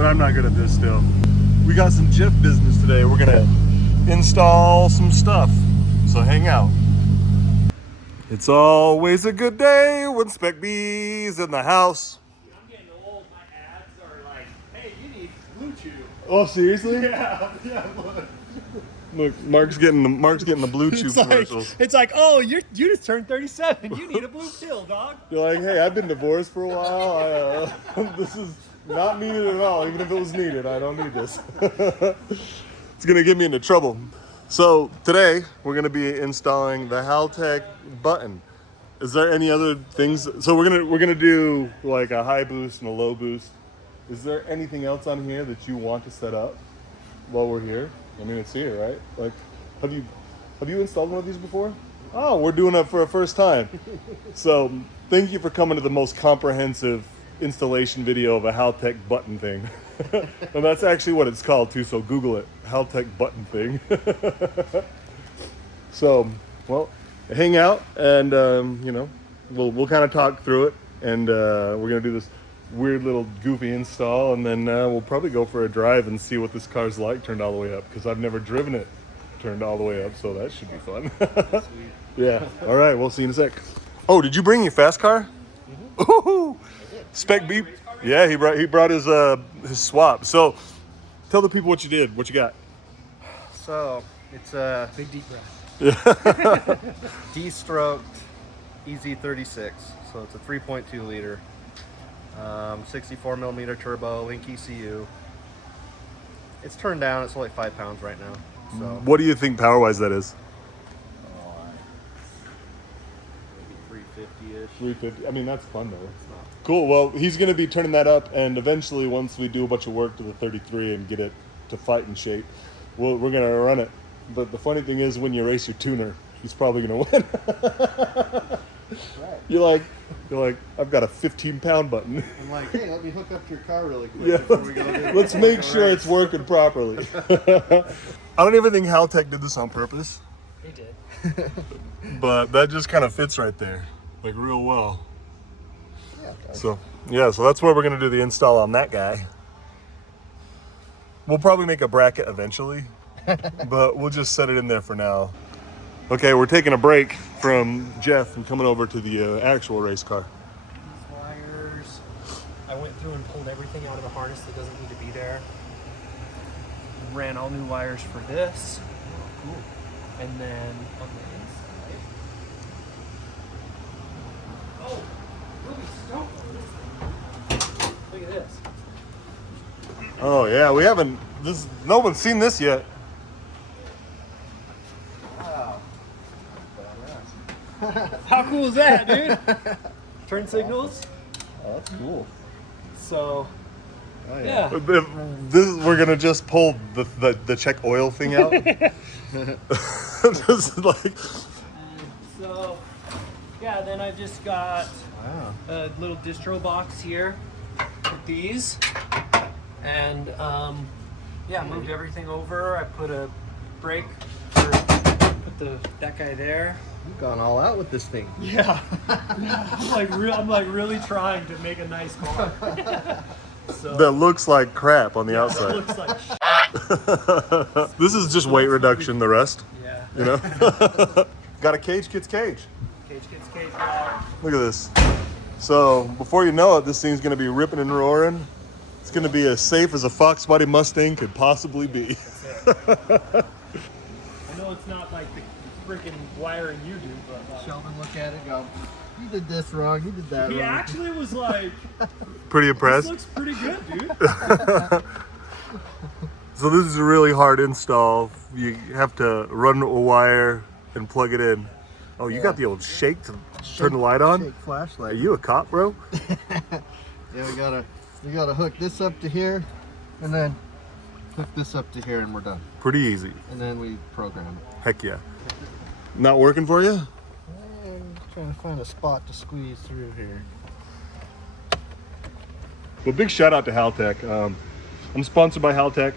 but I'm not good at this still. We got some Jeff business today. We're gonna install some stuff, so hang out. It's always a good day when Spec B's in the house. I'm getting old. My ads are like, hey, you need Blue Chew. Oh, seriously? Yeah, look. Look, Mark's getting the Blue Chew commercials. It's like, oh, you just turned 37. You need a blue pill, dog. You're like, hey, I've been divorced for a while. This is not needed at all. Even if it was needed, I don't need this. It's gonna get me into trouble. So today we're gonna be installing the Haltech button. Is there any other things? So we're gonna do like a high boost and a low boost. Is there anything else on here that you want to set up while we're here? I mean, it's here, right? Like, have you installed one of these before? Oh, we're doing it for a first time. So thank you for coming to the most comprehensive installation video of a Haltech button thing. And that's actually what it's called too, so Google it, Haltech button thing. So, well, hang out and you know, we'll kind of talk through it, and we're gonna do this weird little goofy install, and then we'll probably go for a drive and see what this car's like turned all the way up, because I've never driven it turned all the way up, so that should be fun. Yeah, all right, we'll see you in a sec. Oh, did you bring your fast car? Mm-hmm. Ooh, Spec B. Yeah, he brought his swap. So tell the people what you did, what you got. So it's a Big deep breath. Yeah. D-stroked EZ36, so it's a 3.2 liter. 64 millimeter turbo, link ECU. It's turned down. It's only 5 pounds right now. So What do you think power-wise that is? maybe 350-ish. 350. I mean, that's fun though. Cool. Well, he's going to be turning that up, and eventually, once we do a bunch of work to the 33 and get it to fighting shape, we're going to run it. But the funny thing is, when you race your tuner, he's probably going to win. Right. You're like, I've got a 15-pound button. I'm like, hey, let me hook up your car really quick Yeah, before we go do let's make sure it's working properly. I don't even think Haltech did this on purpose, They did. but that just kind of fits right there, like real well. Yeah, okay. So yeah, so that's where we're gonna do the install on that guy. We'll probably make a bracket eventually, but we'll just set it in there for now. Okay, we're taking a break from Jeff and coming over to the actual race car. These wires, I went through and pulled everything out of the harness that doesn't need to be there. Ran all new wires for this. Cool. And then on the inside. Oh, really stoked on this thing. Look at this. Oh yeah, we haven't. No one's seen this yet. Wow. How cool is that, dude? Turn signals. Oh, that's cool. So, Oh, yeah. We're gonna just pull the check oil thing out. Just like, So, yeah, then I just got Wow. a little distro box here with these. And, yeah, moved everything over. I put a brake for, that guy there. You've gone all out with this thing. Yeah. I'm like really trying to make a nice car. So, that looks like crap on the it outside. looks like This is just weight reduction, the rest, yeah. you know? Got a cage gets cage. Cage gets cage out. Look at this. So before you know it, this thing's gonna be ripping and roaring. It's gonna be as safe as a Fox Body Mustang could possibly be. I know it's not like the freaking wiring you do, but Sheldon look at it, go, you did this wrong, you did that he wrong. actually was like, Pretty this impressed. looks pretty good, dude. So this is a really hard install. You have to run a wire and plug it in. Oh, you got the old shake to turn the light on? Shake flashlight. Are you a cop, bro? Yeah, we gotta hook this up to here, and then hook this up to here, and we're done. Pretty easy. And then we program it. Heck yeah. Not working for you? I'm trying to find a spot to squeeze through here. Well, big shout out to Haltech. I'm sponsored by Haltech.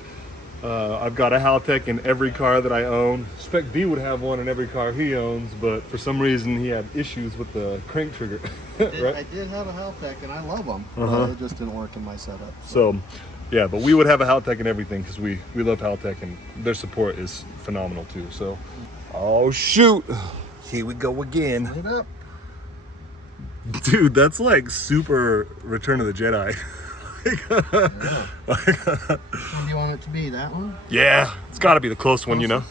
I've got a Haltech in every car that I own. Spec B would have one in every car he owns, but for some reason he had issues with the crank trigger. I Right? did have a Haltech, and I love them. Uh-huh. It just didn't work in my setup. So Yeah, but we would have a Haltech and everything because we love Haltech and their support is phenomenal too. So, oh shoot, here we go again. Put it up. Dude, that's like super Return of the Jedi. What do you want it to be? That one? Yeah, it's got to be the close one, you know.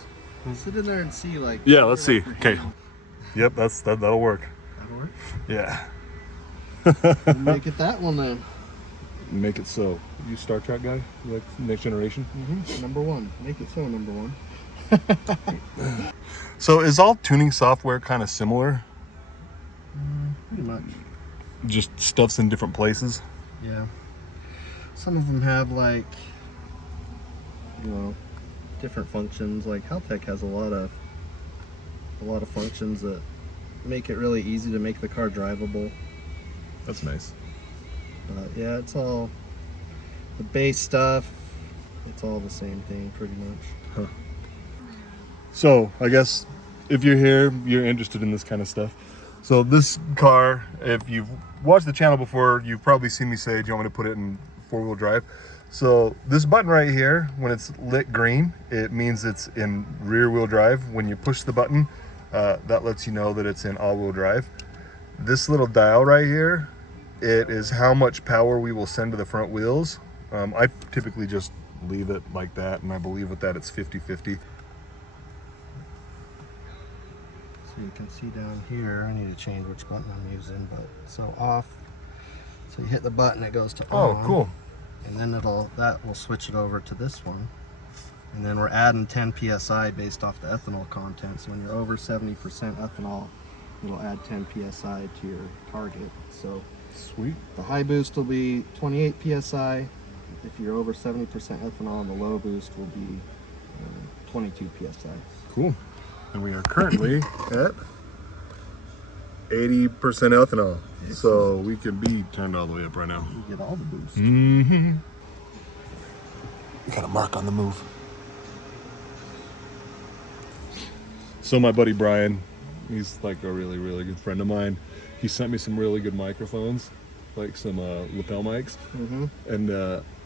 We'll sit in there and see, like. Yeah, let's see. Okay. Yep, that'll work. That'll work. Yeah. We'll make it that one then. Make it so. You Star Trek guy? You like Next Generation? Number one. Make it so, number one. So is all tuning software kind of similar? Pretty much. Just stuff's in different places? Yeah. Some of them have, like, you know, different functions. Like Haltech has a lot of functions that make it really easy to make the car drivable. That's nice. Yeah, it's all the base stuff. It's all the same thing, pretty much. Huh. So I guess if you're here, you're interested in this kind of stuff. So this car, if you've watched the channel before, you've probably seen me say, do you want me to put it in 4-wheel drive? So this button right here, when it's lit green, it means it's in rear-wheel drive. When you push the button, that lets you know that it's in all-wheel drive. This little dial right here, it is how much power we will send to the front wheels. I typically just leave it like that, and I believe with that it's 50-50. So you can see down here, I need to change which button I'm using, but so off. So you hit the button, it goes to on. Oh, cool. And then that will switch it over to this one. And then we're adding 10 psi based off the ethanol content. So when you're over 70% ethanol, it'll add 10 psi to your target. So Sweet. the high boost will be 28 psi. If you're over 70% ethanol, and the low boost will be 22 psi. Cool. And we are currently at 80% ethanol. So we can be turned all the way up right now. You get all the boost. Mm-hmm. Got a mark on the move. So my buddy Brian, he's like a really, really good friend of mine. He sent me some really good microphones, like some lapel mics. And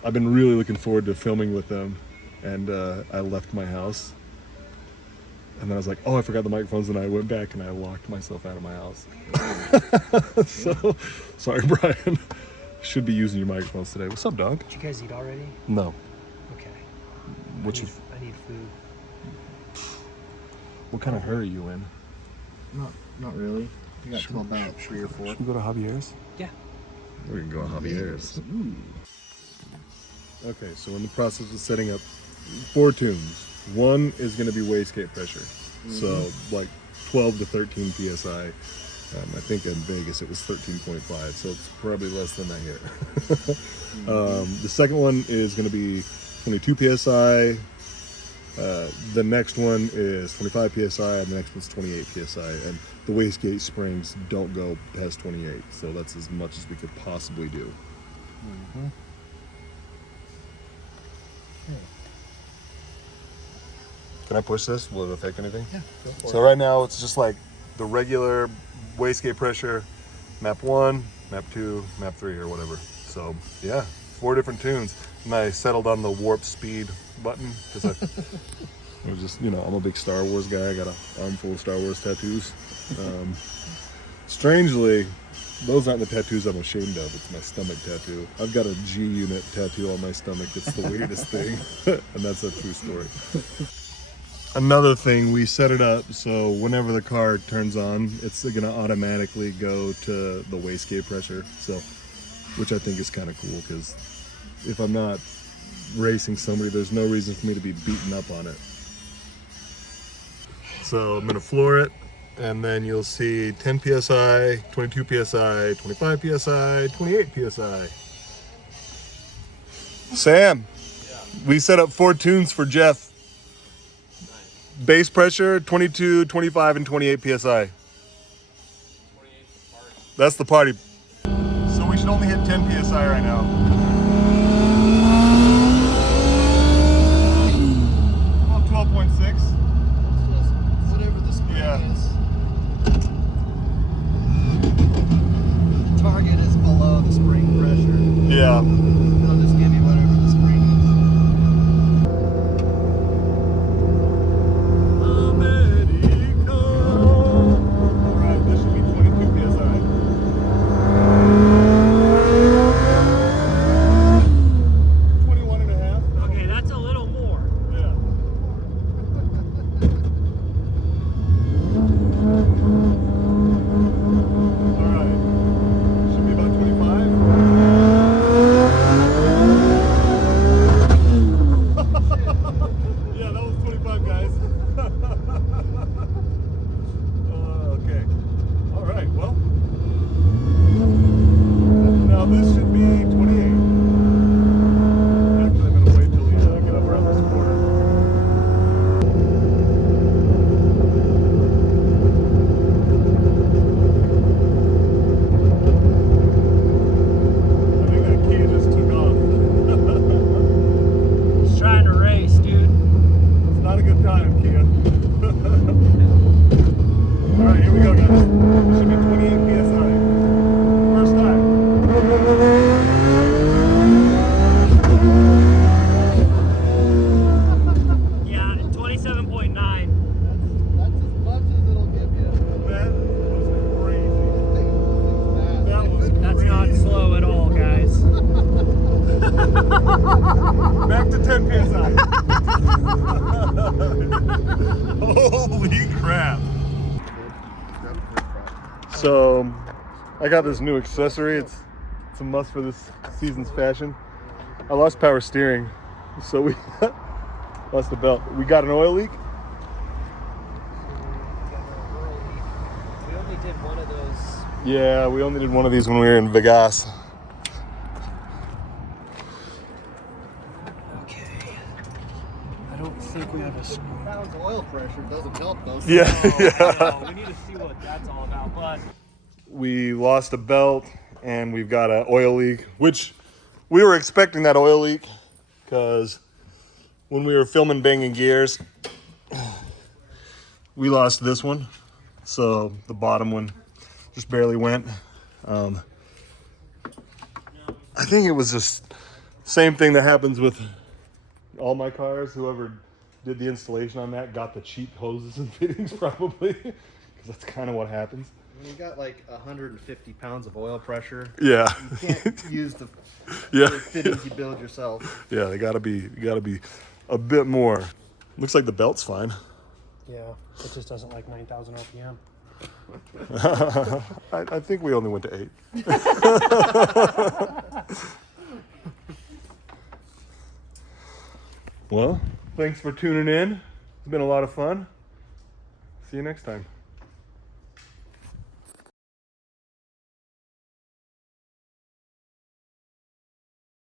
I've been really looking forward to filming with them. And I left my house. And then I was like, oh, I forgot the microphones. And I went back and I locked myself out of my house. So, sorry, Brian. Should be using your microphones today. What's up, dog? Did you guys eat already? No. Okay. What I need food. What kind of hurry are you in? Not really. We got till about 3 or 4. Should we go to Javier's? Yeah. We can go to Javier's. Okay, so in the process of setting up 4 tunes. One is going to be wastegate pressure, so like 12 to 13 psi. I think in Vegas it was 13.5, so it's probably less than that here. The second one is going to be 22 psi. The next one is 25 psi, and the next one's 28 psi. And the wastegate springs don't go past 28, so that's as much as we could possibly do. Can I push this? Will it affect anything? Yeah, go for So right now it's just like the regular wastegate pressure, map 1, map 2, map 3 or whatever. So yeah, 4 different tunes. And I settled on the warp speed button because it was just, you know, I'm a big Star Wars guy. I got an armful of Star Wars tattoos. Strangely, those aren't the tattoos I'm ashamed of. It's my stomach tattoo. I've got a G-unit tattoo on my stomach. It's the weirdest thing. And that's a true story. Another thing, we set it up so whenever the car turns on, it's gonna automatically go to the wastegate pressure. So, which I think is kind of cool because if I'm not racing somebody, there's no reason for me to be beaten up on it. So I'm gonna floor it, and then you'll see 10 psi, 22 psi, 25 psi, 28 psi. Sam, we set up 4 tunes for Jeff. Base pressure, 22, 25, and 28 psi. That's the party. So we should only hit 10 psi right now. Well, 12.6. Whatever the spring is. Target is below the spring pressure. Yeah. They'll just give you whatever the spring Holy crap. So I got this new accessory. It's a must for this season's fashion. I lost power steering, so we lost the belt. We got an oil leak. We only did one of those. Yeah, we only did one of these when we were in Vegas. Okay. I don't think we have a screw. Pounds of oil pressure doesn't help though. Yeah, No, we need to see what that's all about, bud. We lost a belt and we've got an oil leak, which we were expecting that oil leak because when we were filming Banging Gears, we lost this one. So the bottom one just barely went. I think it was just same thing that happens with all my cars. Whoever did the installation on that got the cheap hoses and fittings probably, because that's kind of what happens. When you got like 150 pounds of oil pressure, Yeah. you can't use the Yeah. fittings you build yourself. Yeah, they gotta be a bit more. Looks like the belt's fine. Yeah, it just doesn't like 9,000 RPM. I think we only went to 8. Well, thanks for tuning in. It's been a lot of fun. See you next time.